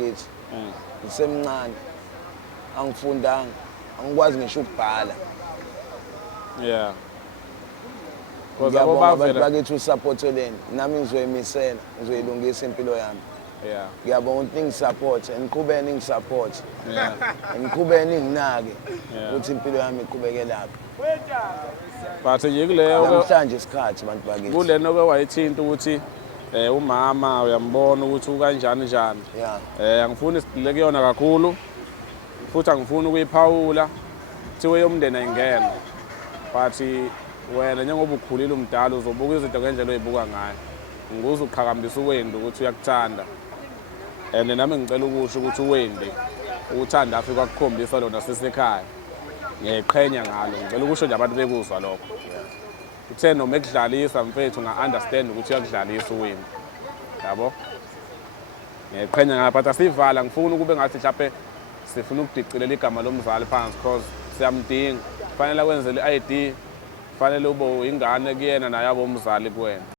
bakithi ngisemncane angifundanga angikwazi ngisho ukubhala Yeah. ngiyabonga abantu bakithi usupporteleni nami ngizoyimisela ngizoyilungisa impilo yami Yeah. ngiyabonga ukuthi ningisupport niqhubeni ngisupport Yeah. niqhubeni nginake Yeah. ukuthi impilo yami iqhubeke lapho But nje kuleyo namhlanje isikhathi abantu bakithi kuleno ke wayithinta ukuthi umama uyambona ukuthi ukanjani njani. yeah Angifuni isidile kuyona kakhulu. Futhi angifuni ukuyiphawula. Kuthiwe yomndeni ayingena. But wena njengoba ukhulile umdala uzobuka izinto ngendlela oyibuka ngayo. Nguze uqhakambisa uwende ukuthi uyakuthanda. And nami ngicela ukusho ukuthi uwende uthanda afika ukukhombisa lona sisekhaya. Ngiyayiqhenya ngalo. Ngicela ukusho nje abantu bekuzwa lokho. Uthe noma ekudlalisa mfethu nga-understand ukuthi uyakudlalisa uwindi. Yabo? Ngiyayiqhenya ngalo but asivala ngifuna ukube ngathi mhlawumbe sifuna ukudicilela igama lomzali phansi because siyamdinga. Kufanele akwenzele i-ID. Kufanele ube ingane kuyena naye abomzali kuwena.